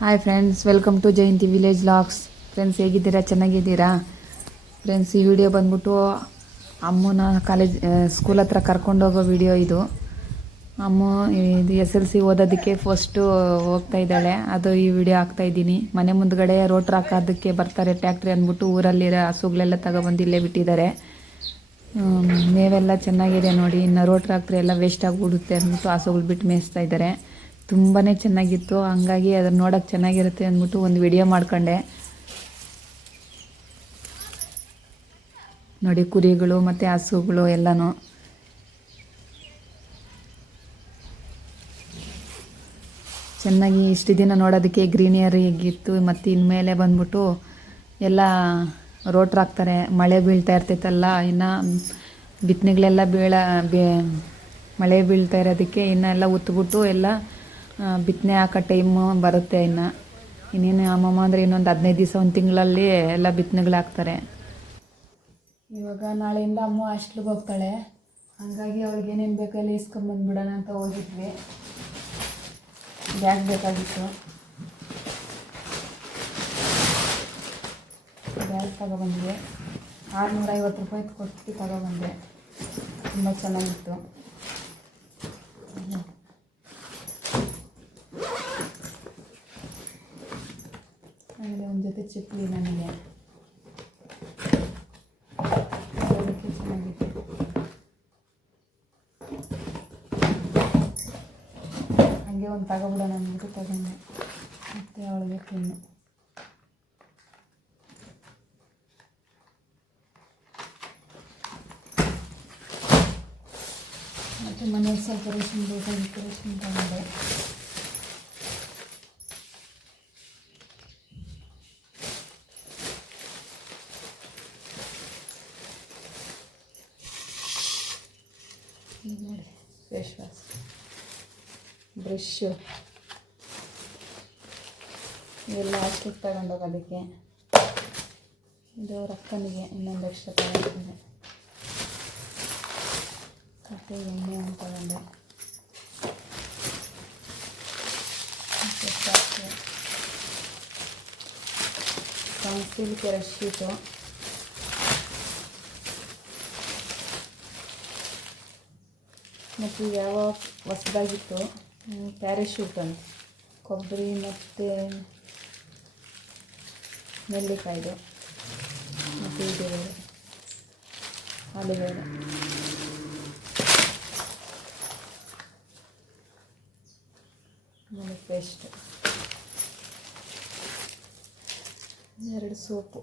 Hi friends, welcome to Jayanthi village logs. Friends, ಹೇಗಿದ್ದೀರಾ? ಚೆನ್ನಾಗಿದ್ದೀರಾ? Friends, ಈ ವಿಡಿಯೋ ಬಂದ್ಬಿಟ್ಟು ಅಮ್ಮನ ಸ್ಕೂಲ್ ಹತ್ರ ಕರ್ಕೊಂಡೋಗೋ ವಿಡಿಯೋ ಇದು. ಅಮ್ಮ ಇದು SLC ಓದೋದಕ್ಕೆ ಫಸ್ಟು ಹೋಗ್ತಾ ಇದ್ದಾಳೆ. ಅದು ಈ ವಿಡಿಯೋ ಹಾಕ್ತಾಯಿದ್ದೀನಿ. ಮನೆ ಮುಂದ್ಗಡೆ ರೋಟ್ರ್ ಹಾಕೋದಕ್ಕೆ ಬರ್ತಾರೆ ಟ್ಯಾಕ್ಟ್ರಿ ಅಂದ್ಬಿಟ್ಟು ಊರಲ್ಲಿರೋ ಹಸುಗಳೆಲ್ಲ ತಗೊಬಂದು ಇಲ್ಲೇ ಬಿಟ್ಟಿದ್ದಾರೆ. ಮೇವೆಲ್ಲ ಚೆನ್ನಾಗಿದೆ ನೋಡಿ. ಇನ್ನು ರೋಟ್ರ್ ಹಾಕ್ರೆ ಎಲ್ಲ ವೇಸ್ಟ್ ಆಗಿಬಿಡುತ್ತೆ ಅಂದ್ಬಿಟ್ಟು ಹಸುಗಳು ಬಿಟ್ಟು ಮೇಯಿಸ್ತಾ ಇದ್ದಾರೆ. ತುಂಬಾ ಚೆನ್ನಾಗಿತ್ತು. ಹಂಗಾಗಿ ಅದನ್ನು ನೋಡೋಕ್ಕೆ ಚೆನ್ನಾಗಿರುತ್ತೆ ಅಂದ್ಬಿಟ್ಟು ಒಂದು ವಿಡಿಯೋ ಮಾಡ್ಕೊಂಡೆ. ನೋಡಿ, ಕುರಿಗಳು ಮತ್ತು ಹಸುಗಳು ಎಲ್ಲನೂ ಚೆನ್ನಾಗಿ ಇಷ್ಟು ದಿನ ನೋಡೋದಕ್ಕೆ ಗ್ರೀನಿಯರಿ ಇತ್ತು. ಮತ್ತು ಇನ್ಮೇಲೆ ಬಂದ್ಬಿಟ್ಟು ಎಲ್ಲ ರೋಟ್ರ್ ಹಾಕ್ತಾರೆ. ಮಳೆ ಬೀಳ್ತಾ ಇರ್ತೈತಲ್ಲ, ಇನ್ನು ಬಿತ್ತನೆಗಳೆಲ್ಲ ಮಳೆ ಬೀಳ್ತಾ ಇರೋದಕ್ಕೆ ಇನ್ನೆಲ್ಲ ಉತ್ಬಿಟ್ಟು ಎಲ್ಲ ಬಿತ್ತನೆ ಹಾಕೋ ಟೈಮು ಬರುತ್ತೆ. ಇನ್ನೇನು ಅಮ್ಮಮ್ಮ ಅಂದರೆ ಇನ್ನೊಂದು 15 ದಿವಸ, ಒಂದು ತಿಂಗಳಲ್ಲಿ ಎಲ್ಲ ಬಿತ್ತನೆಗಳು ಹಾಕ್ತಾರೆ. ಇವಾಗ ನಾಳೆಯಿಂದ ಅಮ್ಮ ಹಾಸ್ಟ್ಲಿಗೆ ಹೋಗ್ತಾಳೆ. ಹಾಗಾಗಿ ಅವ್ಳಿಗೆ ಏನೇನು ಬೇಕೋ ಎಲ್ಲ ಇಸ್ಕೊಂಬಂದ್ಬಿಡೋಣ ಅಂತ ಹೋಗಿದ್ವಿ. ಬ್ಯಾಗ್ ಬೇಕಾಗಿತ್ತು. ಬ್ಯಾಗ್ ತಗೊಬಂದ್ವಿ. 650 ರೂಪಾಯಿ ಕೊಟ್ಟು ತಗೊಬಂದೆ. ತುಂಬ ಚೆನ್ನಾಗಿತ್ತು. ಆಮೇಲೆ ಒಂದು ಜೊತೆ ಚಪ್ಪಲಿ ನನಗೆ ಚೆನ್ನಾಗಿತ್ತು. ಹಾಗೆ ಒಂದು ತಗೊಬಿಡೋಣ ಅಂದ್ಬಿಟ್ಟು ತಗೊಂಡೆ. ಮತ್ತು ಅವಳಿಗೆ ತಿನ್ನು. ಮತ್ತು ಮನೇಲಿ ಸ್ವಲ್ಪ ರೇಷನ್ ಬೇಕಾಗಿತ್ತು, ರೇಷನ್ ತಗೊಂಡೆ. ನೋಡಿ, ಫೇಸ್ ವಾಶ್, ಬ್ರಷ್ಷು ಇವೆಲ್ಲ ಹಾಸ್ಲಿಕ್ಕೆ ತಗೊಂಡೋಗೋದಕ್ಕೆ. ಇದು ರಕ್ಕನಿಗೆ ಇನ್ನೊಂದು ಎಕ್ಸ್ಟ್ರಾ ತಗೊಂಡಿದ್ದೆ. ಮತ್ತು ಎಣ್ಣೆ ಒಂದು ತಗೊಂಡೆ. ಕಾಣಿಸ್ಲಿಕ್ಕೆ ರಶ್ ಶೀಟು. ಮತ್ತು ಯಾವ ಹೊಸದಾಗಿತ್ತು ಪ್ಯಾರಾಶೂಟ್ ಅಂತ, ಕೊಬ್ಬರಿ ಮತ್ತು ನೆಲ್ಲಿಕಾಯ್ದು, ಮತ್ತು ಇದು ಆಲೂಗಡ್ಡೆ, ಆಮೇಲೆ ಪೇಸ್ಟ್, 2 ಸೋಪು.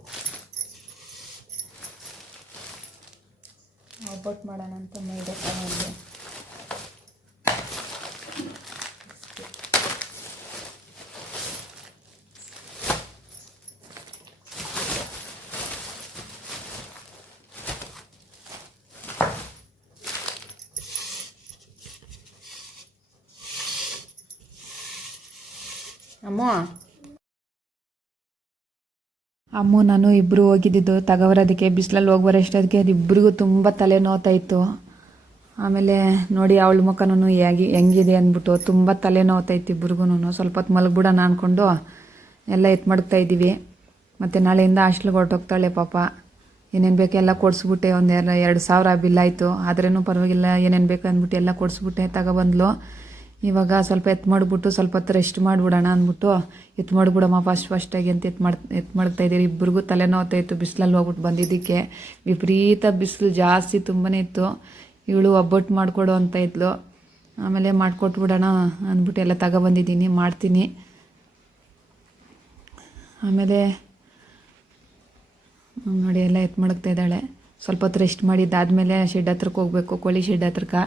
ಒಬ್ಬಟ್ಟು ಮಾಡೋಣ ಅಂತ ಮೈದಾ ತಗೊಂಡೆ. ಅಮ್ಮ ನಾನು ಇಬ್ಬರು ಹೋಗಿದ್ದಿದ್ದು ತಗೋಬರೋದಕ್ಕೆ. ಬಿಸಿಲಲ್ಲಿ ಹೋಗಿ ಬರೋಷ್ಟೊತ್ತಿಗೆ ಅದು ಇಬ್ಬರಿಗೂ ತುಂಬ ತಲೆ ನೋವ್ತಾ ಇತ್ತು. ಆಮೇಲೆ ನೋಡಿ ಅವಳ ಮುಖನೂ ಹೆಂಗಿದೆ ಅಂದ್ಬಿಟ್ಟು ತುಂಬ ತಲೆ ನೋವ್ತಾ ಇತ್ತು ಇಬ್ರಿಗೂ. ಸ್ವಲ್ಪ ಹೊತ್ತು ಮಲಗ್ಬಿಡೋಣ ಅಂದ್ಕೊಂಡು ಎಲ್ಲ ಮಡಗ್ತಾ ಇದ್ದೀವಿ. ಮತ್ತು ನಾಳೆಯಿಂದ ಹಾಸ್ಟ್ಲಿಗೆ ಹೊರಟೋಗ್ತಾಳೆ ಪಾಪ. ಏನೇನು ಬೇಕು ಎಲ್ಲ ಕೊಡಿಸ್ಬಿಟ್ಟೆ. ಒಂದು 2,000 ಬಿಲ್ ಆಯಿತು. ಆದ್ರೂ ಪರವಾಗಿಲ್ಲ, ಏನೇನು ಬೇಕು ಅಂದ್ಬಿಟ್ಟು ಎಲ್ಲ ಕೊಡಿಸ್ಬಿಟ್ಟೆ. ತಗೊಬಂದ್ಲು. ಇವಾಗ ಸ್ವಲ್ಪ ಮಾಡಿಬಿಟ್ಟು ಸ್ವಲ್ಪ ಹೊತ್ತು ರೆಸ್ಟ್ ಮಾಡಿಬಿಡೋಣ ಅಂದ್ಬಿಟ್ಟು ಮಾಡಿಬಿಡಮ್ಮ ಫಸ್ಟಾಗಿ ಅಂತ ಮಾಡ್ತಾ ಇದ್ದೀರಿ. ಇಬ್ಬರಿಗೂ ತಲೆ ನೋವ್ತಾ ಇತ್ತು ಬಿಸಿಲಲ್ಲಿ ಹೋಗ್ಬಿಟ್ಟು ಬಂದಿದ್ದಕ್ಕೆ. ವಿಪರೀತ ಬಿಸಿಲು ಜಾಸ್ತಿ ತುಂಬಾ ಇತ್ತು. ಇವಳು ಒಬ್ಬಟ್ಟು ಮಾಡಿಕೊಡು ಅಂತ ಇದ್ಲು. ಆಮೇಲೆ ಮಾಡಿಕೊಟ್ಬಿಡೋಣ ಅಂದ್ಬಿಟ್ಟು ಎಲ್ಲ ತಗೊಬಂದಿದ್ದೀನಿ, ಮಾಡ್ತೀನಿ. ಆಮೇಲೆ ನೋಡಿ ಎಲ್ಲ ಮಡಗ್ತಾ ಇದ್ದಾಳೆ. ಸ್ವಲ್ಪ ಹೊತ್ತು ರೆಸ್ಟ್ ಮಾಡಿದ್ದಾದಮೇಲೆ ಶೆಡ್ ಹತ್ರಕ್ಕೆ ಹೋಗಬೇಕು, ಕೋಳಿ ಶೆಡ್ ಹತ್ರಕ್ಕೆ.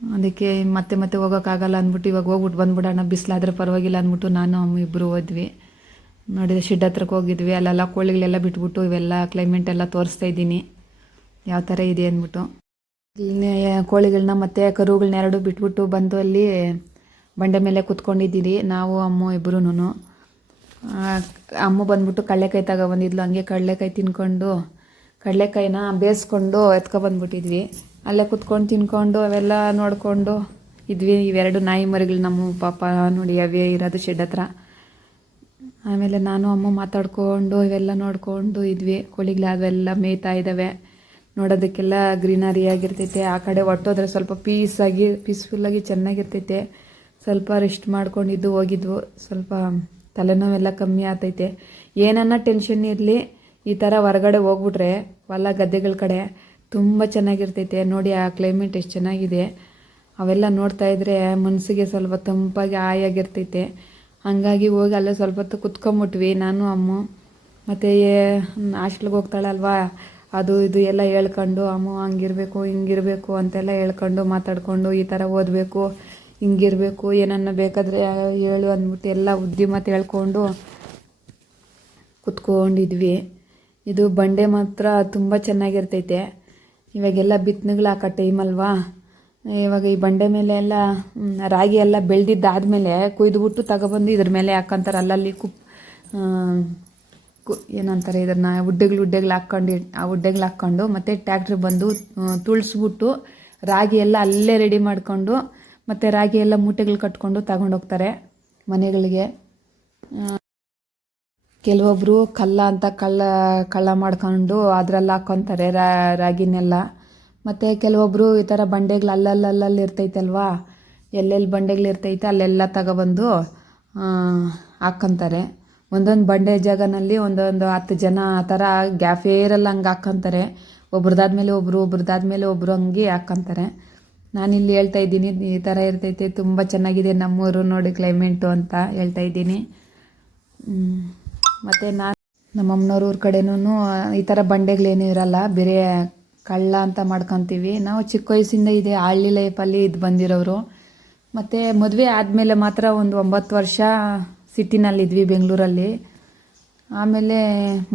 ಅದಕ್ಕೆ ಮತ್ತೆ ಹೋಗೋಕ್ಕಾಗಲ್ಲ ಅಂದ್ಬಿಟ್ಟು ಇವಾಗ ಹೋಗ್ಬಿಟ್ಟು ಬಂದ್ಬಿಡೋಣ, ಬಿಸಿಲಾದರೆ ಪರವಾಗಿಲ್ಲ ಅಂದ್ಬಿಟ್ಟು ನಾನು ಅಮ್ಮ ಇಬ್ಬರು ಹೋದ್ವಿ. ನೋಡಿದ್ರೆ ಶೆಡ್ ಹತ್ರಕ್ಕೆ ಹೋಗಿದ್ವಿ. ಅಲ್ಲೆಲ್ಲ ಕೋಳಿಗಳೆಲ್ಲ ಬಿಟ್ಬಿಟ್ಟು ಇವೆಲ್ಲ ಕ್ಲೈಮೇಟ್ ಎಲ್ಲ ತೋರಿಸ್ತಾ ಇದ್ದೀನಿ ಯಾವ ಥರ ಇದೆ ಅಂದ್ಬಿಟ್ಟು. ಇಲ್ಲಿ ಕೋಳಿಗಳನ್ನ ಮತ್ತು ಕರುಗಳನ್ನ 2 ಬಿಟ್ಬಿಟ್ಟು ಬಂದು ಅಲ್ಲಿ ಬಂಡೆ ಮೇಲೆ ಕೂತ್ಕೊಂಡಿದ್ದೀರಿ ನಾವು ಅಮ್ಮ ಇಬ್ಬರೂ. ಅಮ್ಮ ಬಂದ್ಬಿಟ್ಟು ಕಡಲೆಕಾಯಿ ತಗೊಬಂದಿದ್ಲು. ಹಂಗೆ ಕಡಲೆಕಾಯಿ ತಿನ್ಕೊಂಡು ಕಡಲೆಕಾಯಿನ ಬೇಯಿಸ್ಕೊಂಡು ಎತ್ಕೊಬಂದ್ಬಿಟ್ಟಿದ್ವಿ. ಅಲ್ಲೇ ಕುತ್ಕೊಂಡು ತಿನ್ಕೊಂಡು ಅವೆಲ್ಲ ನೋಡಿಕೊಂಡು ಇದ್ವಿ. ಇವೆರಡು ನಾಯಿ ಮರಿಗಳು ನಮ್ಮ ಪಾಪ ನೋಡಿ ಅವೇ ಇರೋದು ಶೆಡ್ ಹತ್ರ. ಆಮೇಲೆ ನಾನು ಅಮ್ಮ ಮಾತಾಡ್ಕೊಂಡು ಇವೆಲ್ಲ ನೋಡಿಕೊಂಡು ಇದ್ವಿ. ಕೋಳಿಗಳು ಅವೆಲ್ಲ ಮೇಯ್ತಾ ಇದ್ದಾವೆ. ನೋಡೋದಕ್ಕೆಲ್ಲ ಗ್ರೀನರಿ ಆಗಿರ್ತೈತೆ. ಆ ಕಡೆ ಹೊಟ್ಟೋದ್ರೆ ಸ್ವಲ್ಪ ಪೀಸ್ಫುಲ್ಲಾಗಿ ಚೆನ್ನಾಗಿರ್ತೈತೆ. ಸ್ವಲ್ಪ ರೆಸ್ಟ್ ಮಾಡ್ಕೊಂಡಿದ್ದು ಹೋಗಿದ್ವು. ಸ್ವಲ್ಪ ತಲೆನೋವೆಲ್ಲ ಕಮ್ಮಿ ಆಗ್ತೈತೆ. ಏನನ್ನ ಟೆನ್ಷನ್ ಇರಲಿ, ಈ ಥರ ಹೊರಗಡೆ ಹೋಗ್ಬಿಟ್ರೆ ಹೊಲ ಗದ್ದೆಗಳ ಕಡೆ ತುಂಬ ಚೆನ್ನಾಗಿರ್ತೈತೆ. ನೋಡಿ ಆ ಕ್ಲೈಮೇಟ್ ಎಷ್ಟು ಚೆನ್ನಾಗಿದೆ. ಅವೆಲ್ಲ ನೋಡ್ತಾ ಇದ್ರೆ ಮನಸ್ಸಿಗೆ ಸ್ವಲ್ಪ ತಂಪಾಗಿ ಹಾಯಾಗಿರ್ತೈತೆ. ಹಾಗಾಗಿ ಹೋಗಿ ಅಲ್ಲೇ ಸ್ವಲ್ಪ ಹೊತ್ತು ಕುತ್ಕೊಂಬಿಟ್ವಿ ನಾನು ಅಮ್ಮ. ಮತ್ತು ಹಾಸ್ಟ್ಲಿಗೆ ಹೋಗ್ತಾಳಲ್ವಾ, ಅದು ಇದು ಎಲ್ಲ ಹೇಳ್ಕೊಂಡು ಅಮ್ಮ ಹಂಗಿರಬೇಕು ಹಿಂಗಿರಬೇಕು ಅಂತೆಲ್ಲ ಹೇಳ್ಕೊಂಡು ಮಾತಾಡಿಕೊಂಡು ಈ ಥರ ಓದಬೇಕು ಹಿಂಗಿರಬೇಕು ಏನನ್ನ ಬೇಕಾದರೆ ಹೇಳು ಅಂದ್ಬಿಟ್ಟು ಎಲ್ಲ ಮಾತು ಹೇಳ್ಕೊಂಡು ಕುತ್ಕೊಂಡಿದ್ವಿ. ಇದು ಬಂಡೆ ಮಾತ್ರ ತುಂಬ ಚೆನ್ನಾಗಿರ್ತೈತೆ. ಇವಾಗೆಲ್ಲ ಬಿತ್ತನೆಗಳು ಹಾಕೋ ಟೈಮ್ ಅಲ್ವಾ. ಇವಾಗ ಈ ಬಂಡೆ ಮೇಲೆ ಎಲ್ಲ ರಾಗಿ ಎಲ್ಲ ಬೆಳೆದಿದ್ದಾದಮೇಲೆ ಕುಯ್ದುಬಿಟ್ಟು ತಗೊಬಂದು ಇದ್ರ ಮೇಲೆ ಹಾಕ್ಕೊಂತಾರೆ. ಅಲ್ಲಲ್ಲಿ ಏನಂತಾರೆ ಇದನ್ನು ಉಡ್ಡೆಗಳು ಹಾಕ್ಕೊಂಡು ಮತ್ತು ಟ್ಯಾಕ್ಟ್ರಿ ಬಂದು ತುಳಿಸ್ಬಿಟ್ಟು ರಾಗಿ ಎಲ್ಲ ಅಲ್ಲೇ ರೆಡಿ ಮಾಡಿಕೊಂಡು ಮತ್ತು ರಾಗಿ ಎಲ್ಲ ಮೂಟೆಗಳು ಕಟ್ಕೊಂಡು ತಗೊಂಡೋಗ್ತಾರೆ ಮನೆಗಳಿಗೆ. ಕೆಲವೊಬ್ಬರು ಕಳ್ಳ ಮಾಡ್ಕೊಂಡು ಅದರಲ್ಲಿ ಹಾಕ್ಕೊತಾರೆ ರಾಗಿನೆಲ್ಲ. ಮತ್ತು ಕೆಲವೊಬ್ಬರು ಈ ಥರ ಬಂಡೆಗಳು ಅಲ್ಲಲ್ಲಿ ಇರ್ತೈತಲ್ವಾ, ಎಲ್ಲೆಲ್ಲಿ ಬಂಡೆಗಳು ಇರ್ತೈತೆ ಅಲ್ಲೆಲ್ಲ ತಗೊಬಂದು ಹಾಕ್ಕೊಂತಾರೆ. ಒಂದೊಂದು ಬಂಡೆ ಜಾಗನಲ್ಲಿ ಒಂದೊಂದು 10 ಜನ ಆ ಥರ ಗ್ಯಾಫೇರಲ್ಲಿ ಹಂಗೆ ಹಾಕ್ಕೊಂತಾರೆ. ಒಬ್ರದಾದ್ಮೇಲೆ ಒಬ್ಬರು ಹಂಗೆ ಹಾಕ್ಕೊಂತಾರೆ. ನಾನಿಲ್ಲಿ ಹೇಳ್ತಾ ಇದ್ದೀನಿ ಈ ಥರ ಇರ್ತೈತೆ, ತುಂಬ ಚೆನ್ನಾಗಿದೆ ನಮ್ಮೂರು ನೋಡಿ ಕ್ಲೈಮೇಟು ಅಂತ ಹೇಳ್ತಾ ಇದ್ದೀನಿ. ಮತ್ತು ನಮ್ಮಮ್ಮನವ್ರ ಊರ ಕಡೆನೂ ಈ ಥರ ಬಂಡೆಗಳೇನೂ ಇರಲ್ಲ, ಬೇರೆ ಕಳ್ಳ ಅಂತ ಮಾಡ್ಕೊತೀವಿ ನಾವು. ಚಿಕ್ಕ ವಯಸ್ಸಿಂದ ಇದೆ ಹಳ್ಳಿ ಲೈಫಲ್ಲಿ ಇದು ಬಂದಿರೋರು. ಮತ್ತು ಮದುವೆ ಆದಮೇಲೆ ಮಾತ್ರ ಒಂದು 9 ವರ್ಷ ಸಿಟಿನಲ್ಲಿದ್ವಿ ಬೆಂಗಳೂರಲ್ಲಿ. ಆಮೇಲೆ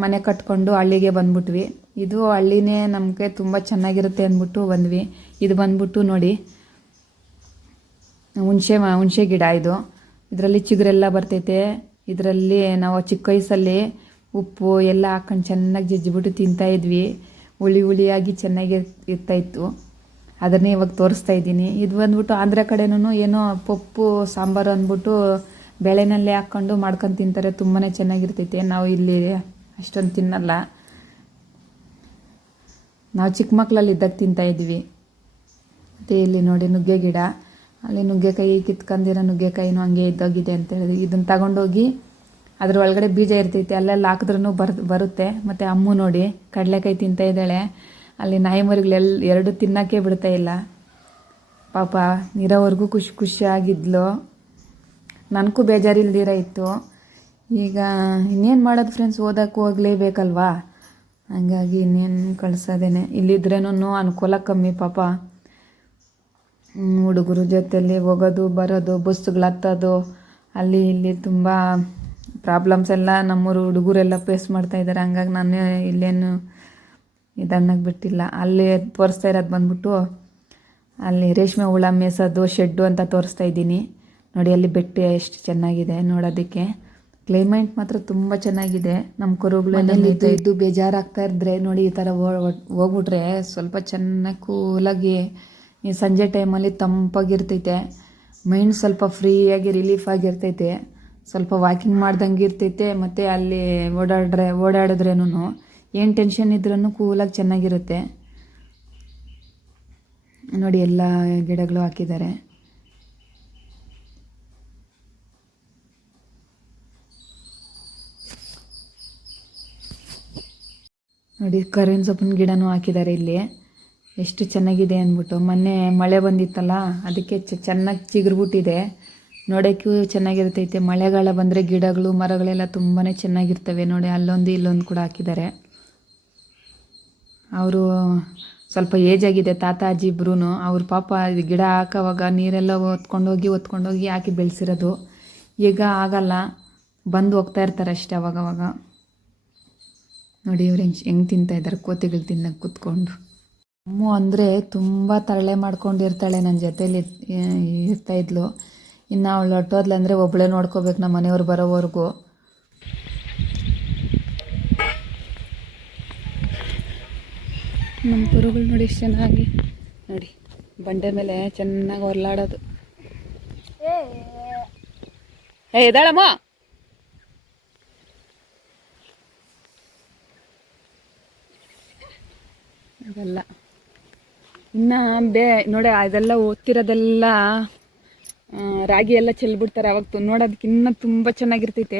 ಮನೆ ಕಟ್ಕೊಂಡು ಹಳ್ಳಿಗೆ ಬಂದ್ಬಿಟ್ವಿ. ಇದು ಹಳ್ಳಿನೇ ನಮಗೆ ತುಂಬ ಚೆನ್ನಾಗಿರುತ್ತೆ ಅಂದ್ಬಿಟ್ಟು ಬಂದ್ವಿ. ಇದು ಬಂದ್ಬಿಟ್ಟು ನೋಡಿ ಹುಣಸೆ ಗಿಡ. ಇದರಲ್ಲಿ ಚಿಗುರೆಲ್ಲ ಬರ್ತೈತೆ. ಇದರಲ್ಲಿ ನಾವು ಚಿಕ್ಕ ವಯಸ್ಸಲ್ಲಿ ಉಪ್ಪು ಎಲ್ಲ ಹಾಕೊಂಡು ಚೆನ್ನಾಗಿ ಜಜ್ಜಿಬಿಟ್ಟು ತಿಂತಾಯಿದ್ವಿ. ಹುಳಿಯಾಗಿ ಚೆನ್ನಾಗಿ ಇರ್ತಾಯಿತ್ತು. ಅದನ್ನೇ ಇವಾಗ ತೋರಿಸ್ತಾ ಇದ್ದೀನಿ. ಇದು ಬಂದ್ಬಿಟ್ಟು ಆಂಧ್ರ ಕಡೆನೂ ಏನೋ ಪಪ್ಪು ಸಾಂಬಾರು ಅಂದ್ಬಿಟ್ಟು ಬೇಳೆನಲ್ಲೇ ಹಾಕ್ಕೊಂಡು ಮಾಡ್ಕೊಂಡು ತಿಂತಾರೆ. ತುಂಬಾ ಚೆನ್ನಾಗಿರ್ತೈತೆ. ನಾವು ಇಲ್ಲಿ ಅಷ್ಟೊಂದು ತಿನ್ನಲ್ಲ. ನಾವು ಚಿಕ್ಕ ಮಕ್ಕಳಲ್ಲಿ ಇದ್ದಾಗ ತಿಂತಾಯಿದ್ವಿ. ಮತ್ತು ಇಲ್ಲಿ ನೋಡಿ ನುಗ್ಗೆ ಗಿಡ. ಅಲ್ಲಿ ನುಗ್ಗೆಕಾಯಿ ಕಿತ್ಕೊಂಡಿರೋ ನುಗ್ಗೆಕಾಯಿನೂ ಹಂಗೆ ಇದ್ದೋಗಿದೆ ಅಂತ ಹೇಳಿದ್ವಿ. ಇದನ್ನು ತಗೊಂಡೋಗಿ ಅದ್ರ ಒಳಗಡೆ ಬೀಜ ಇರ್ತೈತೆ, ಅಲ್ಲೆಲ್ಲ ಹಾಕಿದ್ರೂ ಬರುತ್ತೆ. ಮತ್ತು ಅಮ್ಮು ನೋಡಿ ಕಡಲೆಕಾಯಿ ತಿಂತಾಯಿದ್ದಾಳೆ. ಅಲ್ಲಿ ನಾಯಿ ಮರಿಗಳೆಲ್ಲ 2 ತಿನ್ನೋಕ್ಕೆ ಬಿಡ್ತಾ ಇಲ್ಲ ಪಾಪ. ಇರೋವರೆಗೂ ಖುಷಿಯಾಗಿದ್ಲು. ನನಗೂ ಬೇಜಾರಿಲ್ದಿರ ಇತ್ತು. ಈಗ ಇನ್ನೇನು ಮಾಡೋದು ಫ್ರೆಂಡ್ಸ್, ಓದೋಕ್ಕೆ ಹೋಗಲೇಬೇಕಲ್ವಾ. ಹಂಗಾಗಿ ಇನ್ನೇನು ಕಳ್ಸೋದೇನೆ. ಇಲ್ಲಿದ್ರೇನೂ ಅನುಕೂಲ ಕಮ್ಮಿ ಪಾಪ. ಹುಡುಗರು ಜೊತೆಯಲ್ಲಿ ಹೋಗೋದು ಬರೋದು, ಬಸ್ಸುಗಳು ಹತ್ತೋದು, ಅಲ್ಲಿ ಇಲ್ಲಿ ತುಂಬ ಪ್ರಾಬ್ಲಮ್ಸ್ ಎಲ್ಲ ನಮ್ಮೂರು ಹುಡುಗರೆಲ್ಲ ಫೇಸ್ ಮಾಡ್ತಾಯಿದ್ದಾರೆ. ಹಂಗಾಗಿ ನಾನು ಇಲ್ಲೇನು ಇದನ್ನಾಗಿ ಬಿಟ್ಟಿಲ್ಲ. ಅಲ್ಲಿ ತೋರಿಸ್ತಾ ಇರೋದು ಬಂದ್ಬಿಟ್ಟು ಅಲ್ಲಿ ರೇಷ್ಮೆ ಹುಳ ಮೇಸೋದು ಶೆಡ್ಡು ಅಂತ ತೋರಿಸ್ತಾ ಇದ್ದೀನಿ. ನೋಡಿ ಅಲ್ಲಿ ಬೆಟ್ಟ ಎಷ್ಟು ಚೆನ್ನಾಗಿದೆ ನೋಡೋದಕ್ಕೆ. ಕ್ಲೈಮೇಟ್ ಮಾತ್ರ ತುಂಬ ಚೆನ್ನಾಗಿದೆ. ನಮ್ಮ ಕರುಗಳೆಲ್ಲ ಇದ್ದು ಬೇಜಾರಾಗ್ತಾ ಇದ್ದರೆ ನೋಡಿ ಈ ಥರ ಹೋಗ್ಬಿಟ್ರೆ ಸ್ವಲ್ಪ ಚೆನ್ನಾಗಿ ಕೂಲಾಗಿ ಈ ಸಂಜೆ ಟೈಮಲ್ಲಿ ತಂಪಾಗಿರ್ತೈತೆ. ಮೈಂಡ್ ಸ್ವಲ್ಪ ಫ್ರೀಯಾಗಿ ರಿಲೀಫ್ ಆಗಿರ್ತೈತೆ. ಸ್ವಲ್ಪ ವಾಕಿಂಗ್ ಮಾಡ್ದಂಗೆ ಇರ್ತೈತೆ. ಮತ್ತು ಅಲ್ಲಿ ಓಡಾಡಿದ್ರೇನು ಏನು ಟೆನ್ಷನ್ ಇದ್ರೂ ಕೂಲಾಗಿ ಚೆನ್ನಾಗಿರುತ್ತೆ. ನೋಡಿ ಎಲ್ಲ ಗಿಡಗಳು ಹಾಕಿದ್ದಾರೆ. ನೋಡಿ ಕರಿಬೇವಿನ ಸೊಪ್ಪಿನ ಗಿಡನೂ ಹಾಕಿದ್ದಾರೆ ಇಲ್ಲಿ. ಎಷ್ಟು ಚೆನ್ನಾಗಿದೆ ಅಂದ್ಬಿಟ್ಟು. ಮೊನ್ನೆ ಮಳೆ ಬಂದಿತ್ತಲ್ಲ, ಅದಕ್ಕೆ ಚೆನ್ನಾಗಿ ಚಿಗುರ್ಬಿಟ್ಟಿದೆ. ನೋಡೋಕ್ಕೂ ಚೆನ್ನಾಗಿರ್ತೈತೆ. ಮಳೆಗಾಲ ಬಂದರೆ ಗಿಡಗಳು ಮರಗಳೆಲ್ಲ ತುಂಬಾ ಚೆನ್ನಾಗಿರ್ತವೆ. ನೋಡಿ ಅಲ್ಲೊಂದು ಇಲ್ಲೊಂದು ಕೂಡ ಹಾಕಿದ್ದಾರೆ. ಅವರು ಸ್ವಲ್ಪ ಏಜ್ ಆಗಿದೆ ತಾತ ಅಜ್ಜಿ ಇಬ್ರೂ. ಅವ್ರ ಪಾಪ ಗಿಡ ಹಾಕೋವಾಗ ನೀರೆಲ್ಲ ಹೊತ್ಕೊಂಡೋಗಿ ಹಾಕಿ ಬೆಳೆಸಿರೋದು. ಈಗ ಆಗಲ್ಲ, ಬಂದು ಹೋಗ್ತಾ ಇರ್ತಾರೆ ಅಷ್ಟೇ ಅವಾಗವಾಗ. ನೋಡಿ ಇವ್ರು ಹೆಂಗೆ ತಿಂತಾಯಿದ್ದಾರೆ, ಕೋತಿಗಳು ತಿನ್ನಕ್ಕೆ ಕೂತ್ಕೊಂಡು. ಅಮ್ಮ ಅಂದರೆ ತುಂಬ ತರಳೆ ಮಾಡ್ಕೊಂಡಿರ್ತಾಳೆ, ನನ್ನ ಜೊತೇಲಿ ಇರ್ತಾಯಿದ್ಲು. ಇನ್ನು ಅವಳು ಹೊಟ್ಟೋದ್ಲಂದರೆ ಒಬ್ಬಳೇ ನೋಡ್ಕೋಬೇಕು ನಮ್ಮ ಮನೆಯವ್ರು ಬರೋವರೆಗೂ. ನಮ್ಮ ಕುರುಗಳು ನೋಡಿ ಎಷ್ಟು ಚೆನ್ನಾಗಿ ನೋಡಿ ಬಂಡೆ ಮೇಲೆ ಚೆನ್ನಾಗಿ ಹೊರಲಾಡೋದು. ಇದ್ದಾಳಮ್ಮ ಇದೆಲ್ಲ ಇನ್ನು ನೋಡಿ ಅದೆಲ್ಲ ಓದ್ತಿರೋದೆಲ್ಲ ರಾಗಿ ಎಲ್ಲ ಚೆಲ್ಬಿಡ್ತಾರೆ ಅವಾಗ ನೋಡೋದಕ್ಕೆ ಇನ್ನೂ ತುಂಬ ಚೆನ್ನಾಗಿರ್ತೈತೆ.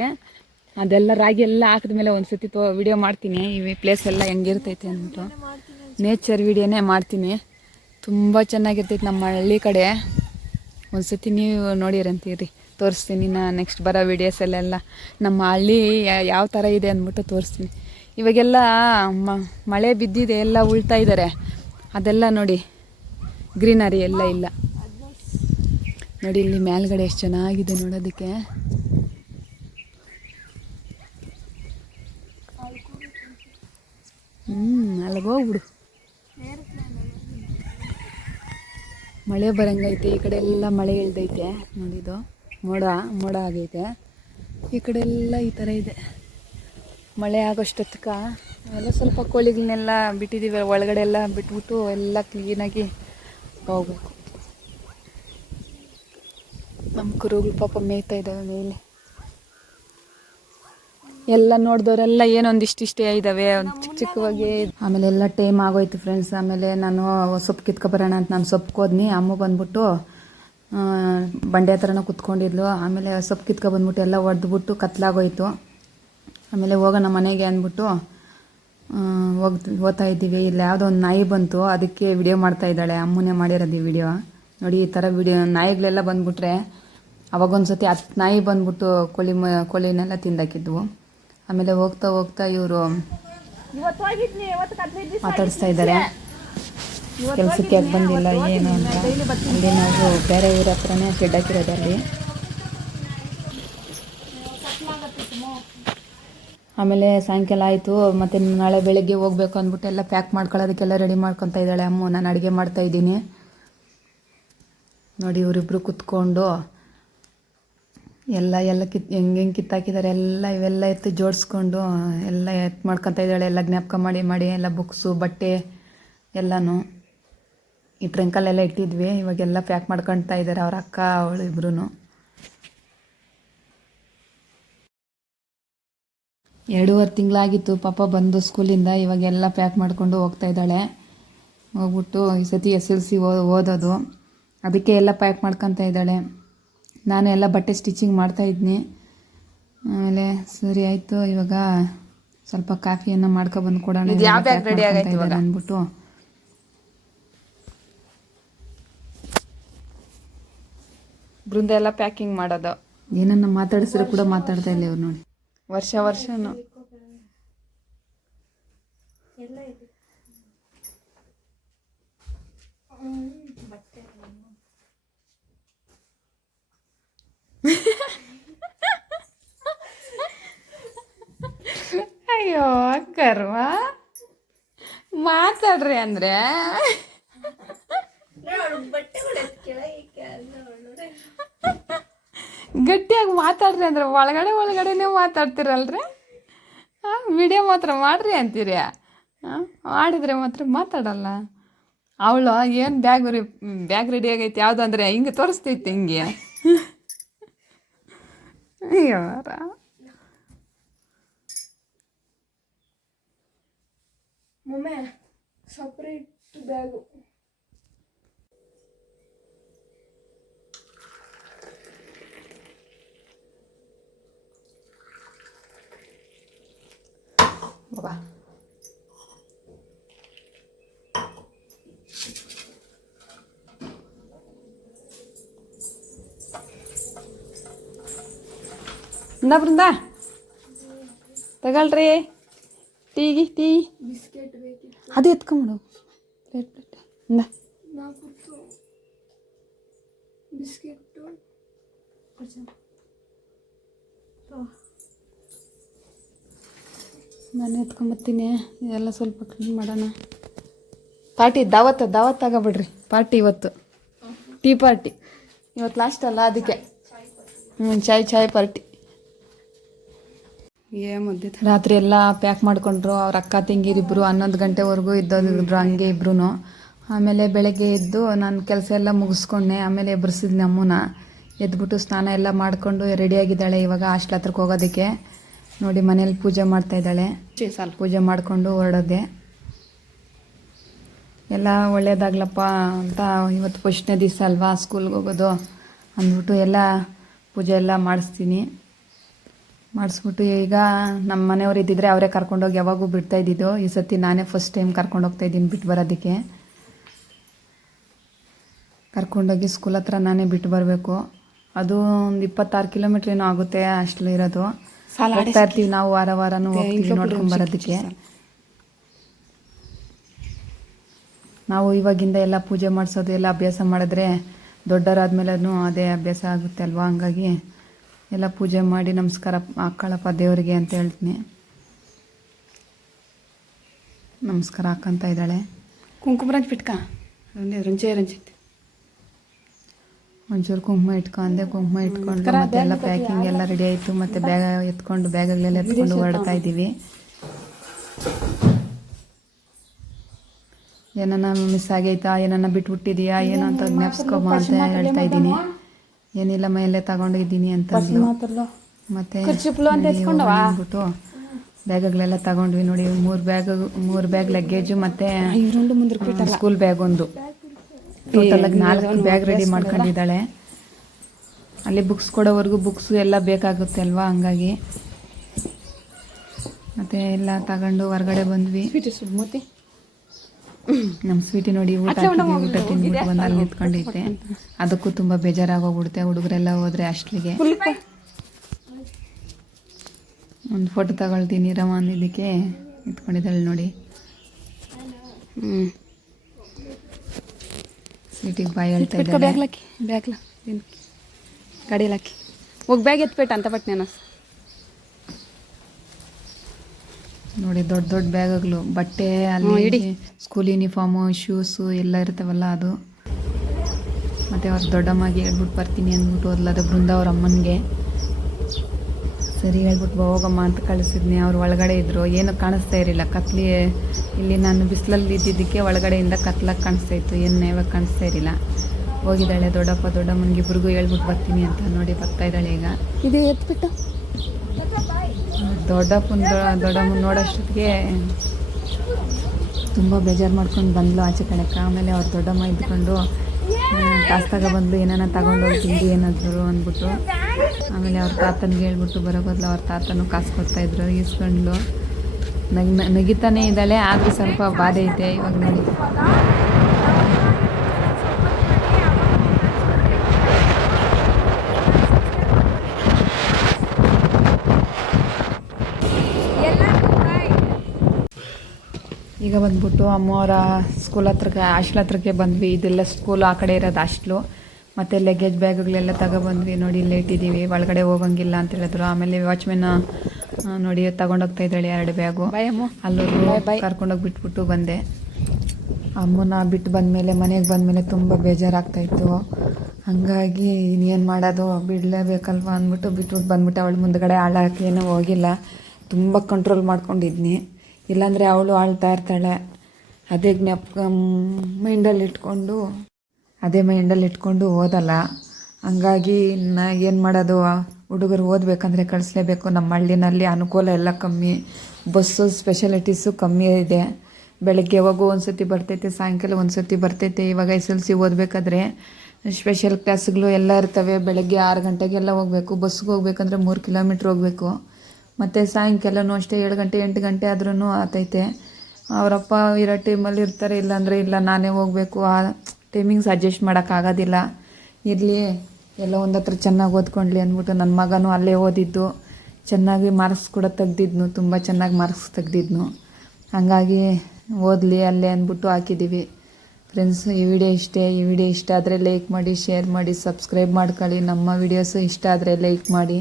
ಅದೆಲ್ಲ ರಾಗಿ ಎಲ್ಲ ಹಾಕಿದ್ಮೇಲೆ ಒಂದು ಸತಿ ವಿಡಿಯೋ ಮಾಡ್ತೀನಿ ಈ ಪ್ಲೇಸ್ ಎಲ್ಲ ಹೆಂಗಿರ್ತೈತೆ ಅಂದ್ಬಿಟ್ಟು. ನೇಚರ್ ವಿಡಿಯೋನೇ ಮಾಡ್ತೀನಿ. ತುಂಬ ಚೆನ್ನಾಗಿರ್ತೈತೆ ನಮ್ಮ ಹಳ್ಳಿ ಕಡೆ. ಒಂದು ಸತಿ ನೀವು ನೋಡಿರಂತೀರಿ, ತೋರಿಸ್ತೀನಿ ನೆಕ್ಸ್ಟ್ ಬರೋ ವೀಡಿಯೋಸಲ್ಲೆಲ್ಲ ನಮ್ಮ ಹಳ್ಳಿ ಯಾವ ಥರ ಇದೆ ಅಂದ್ಬಿಟ್ಟು ತೋರಿಸ್ತೀನಿ. ಇವಾಗೆಲ್ಲ ಮಳೆ ಬಿದ್ದಿದೆ, ಎಲ್ಲ ಉಳ್ತಾ ಇದ್ದಾರೆ. ಅದೆಲ್ಲ ನೋಡಿ ಗ್ರೀನರಿ ಎಲ್ಲ ಇಲ್ಲ ನೋಡಿ. ಇಲ್ಲಿ ಮೇಲ್ಗಡೆ ಎಷ್ಟು ಚೆನ್ನಾಗಿದೆ ನೋಡೋದಕ್ಕೆ. ಅಲ್ಲಿಗೆ ಹೋಗ್ಬಿಡು. ಮಳೆ ಬರಂಗೈತೆ. ಈ ಕಡೆ ಎಲ್ಲ ಮಳೆ ಇಳ್ದೈತೆ ನೋಡಿದು. ಮೋಡ ಆಗೈತೆ. ಈ ಕಡೆ ಎಲ್ಲ ಈ ಥರ ಇದೆ. ಮಳೆ ಆಗೋಷ್ಟೊತ್ತಕ ಎಲ್ಲ ಸ್ವಲ್ಪ ಕೋಳಿಗಳನ್ನೆಲ್ಲ ಬಿಟ್ಟಿದ್ದೀವಿ. ಒಳಗಡೆ ಎಲ್ಲ ಬಿಟ್ಬಿಟ್ಟು ಎಲ್ಲ ಕ್ಲೀನಾಗಿ ಹೋಗ್ಬೇಕು. ನಮ್ಮ ಕುರುಗಳು ಪಾಪ ಮೇಯ್ತಾ ಇದ್ದಾವೆ ಮೇಲೆ. ಎಲ್ಲ ನೋಡಿದವರೆಲ್ಲ ಏನೊಂದಿಷ್ಟಿಷ್ಟೇ ಇದ್ದಾವೆ, ಒಂದು ಚಿಕ್ಕವಾಗಿ. ಆಮೇಲೆ ಎಲ್ಲ ಟೈಮ್ ಆಗೋಯ್ತು ಫ್ರೆಂಡ್ಸ್. ಆಮೇಲೆ ನಾನು ಸೊಪ್ಪು ಕಿತ್ಕೊಬರೋಣ ಅಂತ ನಾನು ಸೊಪ್ಪು ಹೋದ್ನಿ. ಅಮ್ಮ ಬಂದ್ಬಿಟ್ಟು ಬಂಡೆ ಹತ್ರನ ಕುತ್ಕೊಂಡಿದ್ಲು. ಆಮೇಲೆ ಸೊಪ್ಪು ಕಿತ್ಕೊಬಂದ್ಬಿಟ್ಟು ಎಲ್ಲ ಹೊಡೆದ್ಬಿಟ್ಟು ಕತ್ಲಾಗೋಯ್ತು. ಆಮೇಲೆ ಹೋಗೋಣ ಮನೆಗೆ ಅಂದ್ಬಿಟ್ಟು ಹೋಗ್ತಾ ಇದ್ದೀವಿ. ಇಲ್ಲಿ ಯಾವುದೋ ಒಂದು ನಾಯಿ ಬಂತು, ಅದಕ್ಕೆ ವಿಡಿಯೋ ಮಾಡ್ತಾ ಇದ್ದಾಳೆ. ಅಮ್ಮನೇ ಮಾಡಿರೋದು ಈ ವಿಡಿಯೋ ನೋಡಿ. ಈ ಥರ ವಿಡಿಯೋ ನಾಯಿಗಳೆಲ್ಲ ಬಂದ್ಬಿಟ್ರೆ ಅವಾಗೊಂದು ಸತಿ 10 ನಾಯಿ ಬಂದ್ಬಿಟ್ಟು ಕೋಳಿನೆಲ್ಲ ತಿಂದಾಕಿದ್ವು. ಆಮೇಲೆ ಹೋಗ್ತಾ ಇವರು ಮಾತಾಡಿಸ್ತಾ ಇದ್ದಾರೆ, ಕೆಲಸಕ್ಕೆ ಯಾಕೆ ಬಂದಿಲ್ಲ ಏನು ಅಂತ. ಅಲ್ಲಿ ನಾವು ಬೇರೆ ಊರ ಹತ್ರನೇ ಶೆಡ್ ಹಾಕಿರೋದು ಅಲ್ಲಿ. ಆಮೇಲೆ ಸಾಯಂಕಾಲ ಆಯಿತು. ಮತ್ತು ನಾಳೆ ಬೆಳಗ್ಗೆ ಹೋಗ್ಬೇಕು ಅಂದ್ಬಿಟ್ಟು ಎಲ್ಲ ಪ್ಯಾಕ್ ಮಾಡ್ಕೊಳ್ಳೋದಕ್ಕೆಲ್ಲ ರೆಡಿ ಮಾಡ್ಕೊತಾ ಇದ್ದಾಳೆ ಅಮ್ಮ. ನಾನು ಅಡುಗೆ ಮಾಡ್ತಾಯಿದ್ದೀನಿ ನೋಡಿ. ಇವರಿಬ್ಬರು ಕುತ್ಕೊಂಡು ಎಲ್ಲ ಹೆಂಗೆ ಕಿತ್ತಾಕಿದ್ದಾರೆ ಎಲ್ಲ. ಇವೆಲ್ಲ ಎತ್ತು ಜೋಡಿಸ್ಕೊಂಡು ಎಲ್ಲ ಮಾಡ್ಕೊತಾ ಇದ್ದಾಳೆ. ಎಲ್ಲ ಜ್ಞಾಪಕ ಮಾಡಿ ಎಲ್ಲ ಬುಕ್ಸು ಬಟ್ಟೆ ಎಲ್ಲನೂ ಈ ಟ್ರಂಕಲ್ಲೆಲ್ಲ ಇಟ್ಟಿದ್ವಿ. ಇವಾಗೆಲ್ಲ ಪ್ಯಾಕ್ ಮಾಡ್ಕೊತಾ ಇದ್ದಾರೆ ಅವ್ರ ಅಕ್ಕ ಅವಳು ಇಬ್ರು. 2.5 ತಿಂಗಳಾಗಿತ್ತು ಪಾಪ ಬಂದು ಸ್ಕೂಲಿಂದ. ಇವಾಗೆಲ್ಲ ಪ್ಯಾಕ್ ಮಾಡಿಕೊಂಡು ಹೋಗ್ತಾ ಇದ್ದಾಳೆ. ಹೋಗ್ಬಿಟ್ಟು ಈ ಸತಿ SLC ಓದೋದು, ಅದಕ್ಕೆ ಎಲ್ಲ ಪ್ಯಾಕ್ ಮಾಡ್ಕೊತಾ ಇದ್ದಾಳೆ. ನಾನು ಎಲ್ಲ ಬಟ್ಟೆ ಸ್ಟಿಚಿಂಗ್ ಮಾಡ್ತಾಯಿದ್ನಿ. ಆಮೇಲೆ ಸರಿ ಆಯಿತು, ಇವಾಗ ಸ್ವಲ್ಪ ಕಾಫಿಯನ್ನು ಮಾಡ್ಕೊಬಂದು ಕೊಡೋಣ ಅಂದ್ಬಿಟ್ಟು ಬೃಂದ ಎಲ್ಲ ಪ್ಯಾಕಿಂಗ್ ಮಾಡೋದು. ಏನನ್ನ ಮಾತಾಡಿಸಿದ್ರೆ ಕೂಡ ಮಾತಾಡ್ತಾ ಇಲ್ಲ ಇವ್ರು ನೋಡಿ. ವರ್ಷನೂ ಅಯ್ಯೋ ಕರ್ಮ, ಮಾತಾಡ್ರಿ ಅಂದ್ರೆ ಗಟ್ಟಿಯಾಗಿ ಮಾತಾಡ್ರಿ ಅಂದ್ರೆ ಒಳಗಡೆನೇ ಮಾತಾಡ್ತಿರಲ್ರಿ. ವಿಡಿಯೋ ಮಾತ್ರ ಮಾಡ್ರಿ ಅಂತೀರಿ, ಮಾಡಿದ್ರೆ ಮಾತ್ರ ಮಾತಾಡಲ್ಲ. ಅವಳು ಏನು ಬ್ಯಾಗ್ ರೆಡಿ ಆಗೈತೆ ಯಾವುದು ಅಂದರೆ ಹಿಂಗೆ ತೋರಿಸ್ತೈತೆ ಹಿಂಗೆ. ಅಯ್ಯೋ ಮಮ್ಮಿ ಸಪ್ರೇಟ್ ಬ್ಯಾಗು. ಬಾ ಬೃಂದ ತಗೊಳ್ರಿ. ಟೀ ಬಿಸ್ಕೆಟ್ ಬೇಕಿತ್ತು, ಅದು ಎತ್ಕೊಂಬಿಡು. ಪ್ಲೇಟ್ ಬಿಸ್ಕೆಟ್ಟು ನಾನು ಎತ್ಕೊಂಬತ್ತೀನಿ. ಇದೆಲ್ಲ ಸ್ವಲ್ಪ ಕ್ಲೀನ್ ಮಾಡೋಣ. ಪಾರ್ಟಿ ದಾವತ್ ಆಗಬಿಡ್ರಿ. ಪಾರ್ಟಿ ಇವತ್ತು ಟೀ ಪಾರ್ಟಿ. ಇವತ್ತು ಲಾಸ್ಟ್ ಅಲ್ಲ ಅದಕ್ಕೆ. ಚಾಯ್ ಪಾರ್ಟಿ. ರಾತ್ರಿ ಎಲ್ಲ ಪ್ಯಾಕ್ ಮಾಡಿಕೊಂಡ್ರು. ಅವ್ರ ಅಕ್ಕ ತಂಗಿರಿಬ್ಬರು 11 ಗಂಟೆವರೆಗೂ ಇದ್ದೋದಿದ್ರು ಹಂಗೆ ಇಬ್ರು. ಆಮೇಲೆ ಬೆಳಗ್ಗೆ ಎದ್ದು ನಾನು ಕೆಲಸ ಎಲ್ಲ ಮುಗಿಸ್ಕೊಂಡೆ. ಆಮೇಲೆ ಎಬ್ಬರಿಸಿದ್ನಿ ಅಮ್ಮನ. ಎದ್ಬಿಟ್ಟು ಸ್ನಾನ ಎಲ್ಲ ಮಾಡಿಕೊಂಡು ರೆಡಿಯಾಗಿದ್ದಾಳೆ ಇವಾಗ ಹಾಸ್ಟೆಲ್ ಹತ್ರಕ್ಕೆ ಹೋಗೋದಕ್ಕೆ. ನೋಡಿ ಮನೇಲಿ ಪೂಜೆ ಮಾಡ್ತಾಯಿದ್ದಾಳೆ. ಪೂಜೆ ಮಾಡಿಕೊಂಡು ಹೊರಡೋದೆ. ಎಲ್ಲ ಒಳ್ಳೇದಾಗ್ಲಪ್ಪ ಅಂತ ಇವತ್ತು ಫಸ್ಟ್ನೇ ದಿವಸ ಅಲ್ವಾ ಸ್ಕೂಲ್ಗೆ ಹೋಗೋದು ಅಂದ್ಬಿಟ್ಟು ಎಲ್ಲ ಪೂಜೆ ಎಲ್ಲ ಮಾಡಿಸ್ಬಿಟ್ಟು ಈಗ ನಮ್ಮ ಮನೆಯವ್ರು ಇದ್ದಿದ್ರೆ ಅವರೇ ಕರ್ಕೊಂಡೋಗಿ ಯಾವಾಗೂ ಬಿಡ್ತಾ ಇದ್ದಿದ್ದು. ಈ ಸತಿ ನಾನೇ ಫಸ್ಟ್ ಟೈಮ್ ಕರ್ಕೊಂಡು ಹೋಗ್ತಾ ಇದ್ದೀನಿ ಬಿಟ್ಟು ಬರೋದಕ್ಕೆ. ಕರ್ಕೊಂಡೋಗಿ ಸ್ಕೂಲ್ ಹತ್ರ ನಾನೇ ಬಿಟ್ಟು ಬರಬೇಕು. ಅದು ಒಂದು 26 ಕಿಲೋಮೀಟ್ರ್ ಏನೋ ಆಗುತ್ತೆ ಅಷ್ಟಲ್ಲಿ ಇರೋದು. ಹೋಗ್ತಾ ಇರ್ತೀವಿ ನಾವು, ವಾರನೂ ಹೋಗ್ತೀವಿ ನೋಡ್ಕೊಂಡು ಬರೋದಕ್ಕೆ. ನಾವು ಇವಾಗಿಂದ ಎಲ್ಲ ಪೂಜೆ ಮಾಡಿಸೋದು ಎಲ್ಲ ಅಭ್ಯಾಸ ಮಾಡಿದ್ರೆ ದೊಡ್ಡವರಾದ್ಮೇಲೂ ಅದೇ ಅಭ್ಯಾಸ ಆಗುತ್ತೆ ಅಲ್ವಾ. ಹಂಗಾಗಿ ಎಲ್ಲ ಪೂಜೆ ಮಾಡಿ ನಮಸ್ಕಾರ ಹಾಕ್ಕೊಳ್ಳಪ್ಪ ದೇವರಿಗೆ ಅಂತ ಹೇಳ್ತೀನಿ. ನಮಸ್ಕಾರ ಹಾಕ್ಕಂತ ಇದ್ದಾಳೆ. ಕುಂಕುಮ ರಂಜು ಬಿಟ್ಕ ರಂಜಿತ್ತು ಒಂಚೂರು ಕುಂಕುಮ ಇಟ್ಕೊಂಡೆ. ಕುಂಕುಮ ಇಟ್ಕೊಂಡು ಮತ್ತೆ ಎಲ್ಲ ಪ್ಯಾಕಿಂಗ್ ಎಲ್ಲ ರೆಡಿ ಆಯಿತು. ಮತ್ತು ಬ್ಯಾಗಗಳೆಲ್ಲ ಎತ್ಕೊಂಡು ಹೊರಡ್ತಾ ಇದ್ದೀವಿ. ಏನನ್ನ ಮಿಸ್ ಆಗೈತಾ, ಏನನ್ನ ಬಿಟ್ಬಿಟ್ಟಿದೀಯಾ ಏನೋ ಅಂತ ಜ್ಞಾಪಿಸ್ಕೊಬ ಅಂತ ಹೇಳ್ತಾ ಇದ್ದೀನಿ. ಏನಿಲ್ಲ ಮೈಯಲ್ಲೇ ತಗೊಂಡಿದ್ದೀನಿ ಅಂತಂದು. ಮತ್ತೆ ಅಂದ್ಬಿಟ್ಟು ಬ್ಯಾಗಗಳೆಲ್ಲ ತಗೊಂಡ್ವಿ. ನೋಡಿ 3 ಬ್ಯಾಗ್ ಲಗೇಜು ಮತ್ತು ಸ್ಕೂಲ್ ಬ್ಯಾಗ್ ಒಂದು, ಟೋಟಲಾಗಿ 4 ಬ್ಯಾಗ್ ರೆಡಿ ಮಾಡ್ಕೊಂಡಿದ್ದಾಳೆ. ಅಲ್ಲಿ ಬುಕ್ಸ್ ಕೊಡೋವರೆಗೂ ಬುಕ್ಸು ಎಲ್ಲ ಬೇಕಾಗುತ್ತೆ ಅಲ್ವಾ. ಹಂಗಾಗಿ ಮತ್ತು ಎಲ್ಲ ತಗೊಂಡು ಹೊರಗಡೆ ಬಂದ್ವಿ. ನಮ್ಮ ಸ್ವೀಟಿ ನೋಡಿ ಊಟ ತಿಂದ್ಬಿಟ್ಟು ಬಂದು ಅಲ್ಲಿ ನಿಂತ್ಕೊಂಡೈತೆ. ಅದಕ್ಕೂ ತುಂಬ ಬೇಜಾರಾಗೋಗ್ಬಿಡುತ್ತೆ ಹುಡುಗರೆಲ್ಲ ಹೋದರೆ ಅಷ್ಟಲಿಗೆ. ಒಂದು ಫೋಟೋ ತಗೊಳ್ತೀನಿ ರಮ ಅಂದಿದ್ದಕ್ಕೆ ನಿಂತ್ಕೊಂಡಿದ್ದಾಳೆ ನೋಡಿ. ಸ್ವೀಟಿಗೆ ಬಾಯಿ ಹೇಳ್ತಾ ಇದ್ದಾಳೆ. ಬ್ಯಾಗ್ಲ ಗಾಡಿಯಲ್ಲಿ ಹಾಕಿ ಹೋಗಿ ಬ್ಯಾಗ್ ಎತ್ಬೇಟ ಅಂತ ಬಟ್ ನಾನು ನೋಡಿ ದೊಡ್ಡ ಬ್ಯಾಗ್ಗಳು, ಬಟ್ಟೆ, ಅಲ್ಲಿ ಸ್ಕೂಲ್ ಯೂನಿಫಾರ್ಮು, ಶೂಸು ಎಲ್ಲ ಇರ್ತಾವಲ್ಲ ಅದು. ಮತ್ತು ಅವ್ರ ದೊಡ್ಡಮ್ಮಗೆ ಹೇಳ್ಬಿಟ್ಟು ಬರ್ತೀನಿ ಅಂದ್ಬಿಟ್ಟು ಹೋದ್ಲದ ಬೃಂದ ಅವ್ರ ಅಮ್ಮನಿಗೆ. ಸರಿ ಹೇಳ್ಬಿಟ್ಟು ಹೋಗಮ್ಮ ಅಂತ ಕಳಿಸಿದ್ನಿ. ಅವ್ರು ಒಳಗಡೆ ಇದ್ದರು, ಏನು ಕಾಣಿಸ್ತಾ ಇರಲಿಲ್ಲ. ಕತ್ಲಿ ಇಲ್ಲಿ ನಾನು ಬಿಸಿಲಲ್ಲಿ ಇದ್ದಿದ್ದಕ್ಕೆ ಒಳಗಡೆಯಿಂದ ಕತ್ಲಾಗಿ ಕಾಣಿಸ್ತಾ ಇತ್ತು, ಏನು ಯಾವಾಗ ಕಾಣಿಸ್ತಾ ಇರಲಿಲ್ಲ. ಹೋಗಿದ್ದಾಳೆ ದೊಡ್ಡಮ್ಮನಿಗೆ ಇಬ್ರಿಗೂ ಹೇಳ್ಬಿಟ್ಟು ಬರ್ತೀನಿ ಅಂತ. ನೋಡಿ ಬರ್ತಾ ಇದ್ದಾಳೆ ಈಗ. ಇದು ಎತ್ಬಿಟ್ಟು ದೊಡ್ಡಮ್ಮನ ನೋಡೋಷ್ಟೊತ್ತಿಗೆ ತುಂಬ ಬೇಜಾರು ಮಾಡ್ಕೊಂಡು ಬಂದ್ಲು ಆಚೆ ಕಡೆಕ. ಆಮೇಲೆ ಅವ್ರ ದೊಡ್ಡಮ್ಮ ಇದ್ಕೊಂಡು ಕಾಸು ತಗೊಬಂದ್ಲು, ಏನಾನ ತಗೊಂಡೋಗಿ ತಿಂದು ಏನಾದ್ರು ಅಂದ್ಬಿಟ್ಟು. ಆಮೇಲೆ ಅವ್ರ ತಾತನಿಗೆ ಹೇಳ್ಬಿಟ್ಟು ಬರೋ ಬದಲು ಅವ್ರ ತಾತನೂ ಕಾಸು ಕೊಡ್ತಾಯಿದ್ರು, ಈಸ್ಕೊಂಡ್ಲು. ನಗಿತಾನೇ ಇದ್ದಾಳೆ, ಆದರೂ ಸ್ವಲ್ಪ ಬಾಧೆ ಐತೆ ಇವಾಗ ನೋಡಿ. ಈಗ ಬಂದ್ಬಿಟ್ಟು ಅಮ್ಮವರ ಸ್ಕೂಲ್ ಹತ್ರಕ್ಕೆ, ಹಾಸ್ಟ್ಲ್ ಹತ್ರಕ್ಕೆ ಬಂದ್ವಿ. ಇದೆಲ್ಲ ಸ್ಕೂಲ್ ಆ ಕಡೆ ಇರೋದು ಹಾಸ್ಟ್ಲು. ಮತ್ತು ಲಗೇಜ್ ಬ್ಯಾಗ್ಗಳೆಲ್ಲ ತಗೊಬಂದ್ವಿ. ನೋಡಿ ಇಲ್ಲೇ ಇಟ್ಟಿದ್ದೀವಿ, ಒಳಗಡೆ ಹೋಗಂಗಿಲ್ಲ ಅಂತ ಹೇಳಿದ್ರು. ಆಮೇಲೆ ವಾಚ್ಮೆನ್ ನೋಡಿ ತಗೊಂಡೋಗ್ತಾ ಇದ್ದಾಳೆ 2 ಬ್ಯಾಗು. ಅಲ್ಲೂ ಕರ್ಕೊಂಡೋಗಿ ಬಿಟ್ಬಿಟ್ಟು ಬಂದೆ. ಅಮ್ಮನ ಬಿಟ್ಟು ಬಂದಮೇಲೆ ಮನೆಗೆ ಬಂದಮೇಲೆ ತುಂಬ ಬೇಜಾರಾಗ್ತಾಯಿತ್ತು. ಹಾಗಾಗಿ ಇನ್ನೇನು ಮಾಡೋದು, ಬಿಡಲೇಬೇಕಲ್ವ ಅಂದ್ಬಿಟ್ಟು ಬಿಟ್ಬಿಟ್ಟು ಬಂದ್ಬಿಟ್ಟು ಅವಳು ಮುಂದ್ಗಡೆ ಹಾಳಾಕಿ ಏನೂ ಹೋಗಿಲ್ಲ. ತುಂಬ ಕಂಟ್ರೋಲ್ ಮಾಡ್ಕೊಂಡಿದ್ನಿ, ಇಲ್ಲಾಂದರೆ ಅವಳು ಆಳ್ತಾ ಇರ್ತಾಳೆ. ಅದೇ ಮೈಂಡಲ್ಲಿ ಇಟ್ಕೊಂಡು ಓದಲ್ಲ. ಹಂಗಾಗಿ ಏನು ಮಾಡೋದು, ಹುಡುಗರು ಓದಬೇಕಂದ್ರೆ ಕಳಿಸ್ಲೇಬೇಕು. ನಮ್ಮ ಹಳ್ಳಿನಲ್ಲಿ ಅನುಕೂಲ ಎಲ್ಲ ಕಮ್ಮಿ, ಬಸ್ಸು ಸ್ಪೆಷಾಲಿಟೀಸು ಕಮ್ಮಿ ಇದೆ. ಬೆಳಗ್ಗೆ ಯಾವಾಗೂ ಒಂದು ಸತಿ ಬರ್ತೈತೆ, ಸಾಯಂಕಾಲ ಒಂದು ಸತಿ ಬರ್ತೈತೆ. ಇವಾಗ SLC ಓದಬೇಕಾದ್ರೆ ಸ್ಪೆಷಲ್ ಕ್ಲಾಸ್ಗಳು ಎಲ್ಲ ಇರ್ತವೆ. ಬೆಳಗ್ಗೆ 6 ಗಂಟೆಗೆಲ್ಲ ಹೋಗಬೇಕು. ಬಸ್ಸಿಗೆ ಹೋಗ್ಬೇಕಂದ್ರೆ 3 ಕಿಲೋಮೀಟ್ರ್ ಹೋಗಬೇಕು. ಮತ್ತು ಸಾಯಂಕಾಲನೂ ಅಷ್ಟೇ 7 ಗಂಟೆ 8 ಗಂಟೆ ಆದ್ರೂ ಆತೈತೆ. ಅವರಪ್ಪ ಇರೋ ಟೈಮಲ್ಲಿ ಇರ್ತಾರೆ, ಇಲ್ಲಾಂದರೆ ಇಲ್ಲ ನಾನೇ ಹೋಗಬೇಕು. ಆ ಟೈಮಿಂಗ್ಸ್ ಅಡ್ಜಸ್ಟ್ ಮಾಡೋಕ್ಕಾಗೋದಿಲ್ಲ. ಇರಲಿ ಎಲ್ಲ ಒಂದು ಹತ್ರ ಚೆನ್ನಾಗಿ ಓದ್ಕೊಂಡ್ಲಿ ಅಂದ್ಬಿಟ್ಟು ನನ್ನ ಮಗನೂ ಅಲ್ಲೇ ಓದಿದ್ದು, ಚೆನ್ನಾಗಿ ಮಾರ್ಕ್ಸ್ ಕೂಡ ತೆಗ್ದಿದ್ನು, ತುಂಬ ಚೆನ್ನಾಗಿ ಮಾರ್ಕ್ಸ್ ತೆಗ್ದಿದ್ನು. ಹಾಗಾಗಿ ಓದಲಿ ಅಲ್ಲೇ ಅಂದ್ಬಿಟ್ಟು ಹಾಕಿದ್ದೀವಿ. ಫ್ರೆಂಡ್ಸ್, ಈ ವಿಡಿಯೋ ಇಷ್ಟ ಆದರೆ ಲೈಕ್ ಮಾಡಿ, ಶೇರ್ ಮಾಡಿ, ಸಬ್ಸ್ಕ್ರೈಬ್ ಮಾಡ್ಕೊಳ್ಳಿ. ನಮ್ಮ ವಿಡಿಯೋಸು ಇಷ್ಟ ಆದರೆ ಲೈಕ್ ಮಾಡಿ.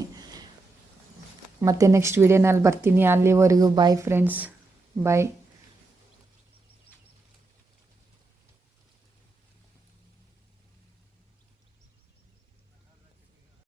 ಮತ್ತೆ ನೆಕ್ಸ್ಟ್ ವಿಡಿಯೋನಲ್ಲಿ ಬರ್ತೀನಿ. ಅಲ್ಲಿವರೆಗೂ ಬಾಯ್ ಫ್ರೆಂಡ್ಸ್, ಬಾಯ್.